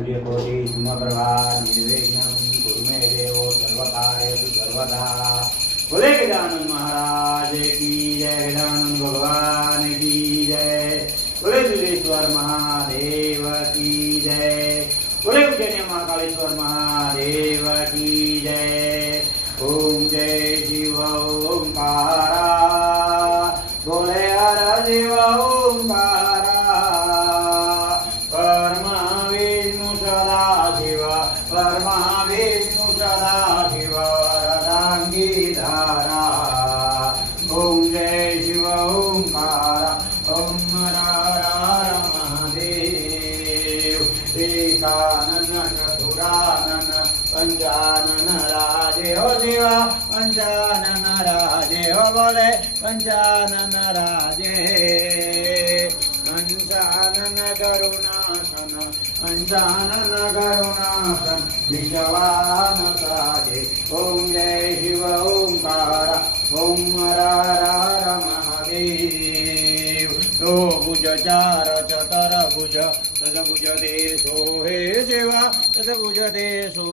सूर्यकोटि समप्रभा निर्विघ्नं कुरु मे देव सर्वकार्येषु सर्वदा। बोले गजानन महाराज की जय, गजानन भगवान की जय, बोले सुरेश्वर महादेव की जय, बोले उज्जैन महाकालेश्वर महादेव की जय। ओम जय शिव ओंकारा, बोले हर शिव ओंकारा, परमा विष्णु सदा शिव, परमा विष्णु सदा शिव, वरदांगीधारा। ओम जय शिव ओंकारा, ओम हर हर महादेव। एकानन चतुरानन पंचानन राजे हो शिवा, पंचानन राजे हो, बोले पंचानन राजे। पंचानन करुणासन, पंचानन करुणासन, विश्वान साजे। ओम जय शिव ओंकारा, ओम हर हर महादेव। तो भुज चार चतर भुज, तद भुज देशो हे शिवा, तद भुज देशो।